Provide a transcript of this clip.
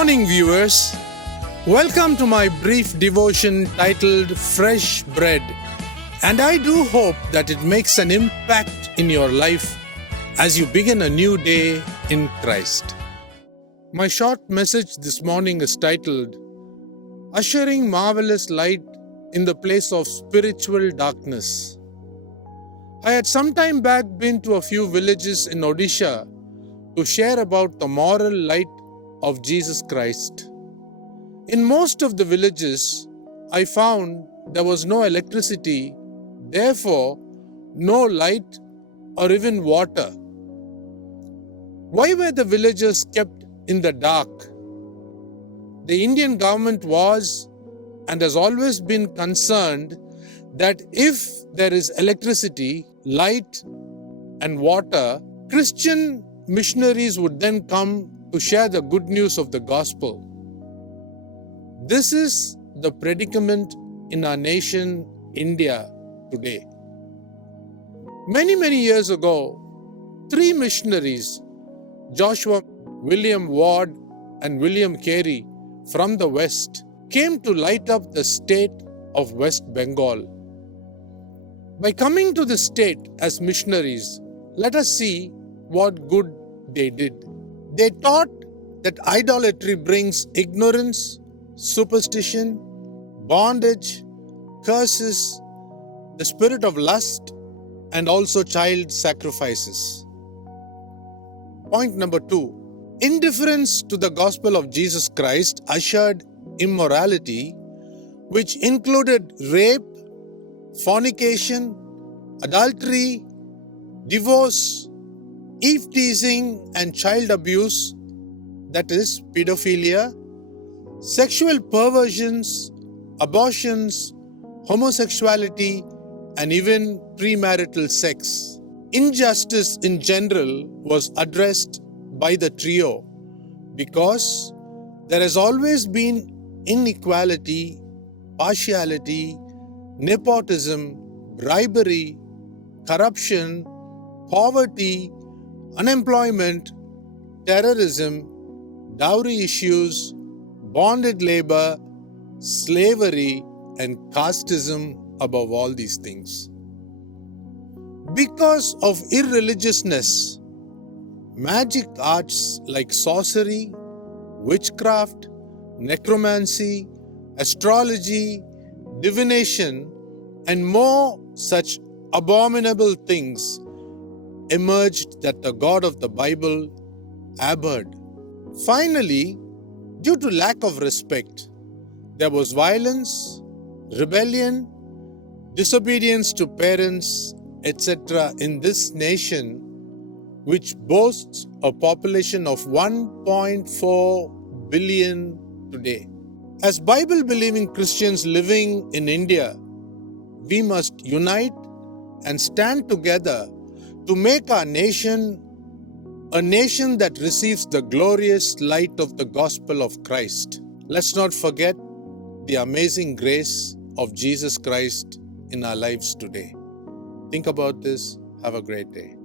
morning, viewers. Welcome to my brief devotion titled Fresh Bread. And I do hope that it makes an impact in your life as you begin a new day in Christ. My short message this morning is titled Ushering Marvelous Light in the Place of Spiritual Darkness. I had some time back been to a few villages in Odisha to share about the moral light of Jesus Christ. In most of the villages, I found there was no electricity, therefore no light or even water. Why were the villagers kept in the dark? The Indian government was and has always been concerned that if there is electricity, light and water, Christian missionaries would then come to share the good news of the gospel. This is the predicament in our nation, India, today. Many years ago, 3 missionaries, Joshua, William Ward, and William Carey from the West, came to light up the state of West Bengal. By coming to the state as missionaries, let us see what good they did. They taught that idolatry brings ignorance, superstition, bondage, curses, the spirit of lust, and also child sacrifices. Point number 2. Indifference to the gospel of Jesus Christ ushered immorality, which included rape, fornication, adultery, divorce, eve-teasing and child abuse, that is, pedophilia, sexual perversions, abortions, homosexuality, and even premarital sex. Injustice in general was addressed by the trio because there has always been inequality, partiality, nepotism, bribery, corruption, poverty, unemployment, terrorism, dowry issues, bonded labor, slavery, and casteism above all these things. Because of irreligiousness, magic arts like sorcery, witchcraft, necromancy, astrology, divination, and more such abominable things emerged that the God of the Bible abhorred. Finally, due to lack of respect, there was violence, rebellion, disobedience to parents, etc. in this nation, which boasts a population of 1.4 billion today. As Bible-believing Christians living in India, we must unite and stand together to make our nation a nation that receives the glorious light of the gospel of Christ. Let's not forget the amazing grace of Jesus Christ in our lives today. Think about this. Have a great day.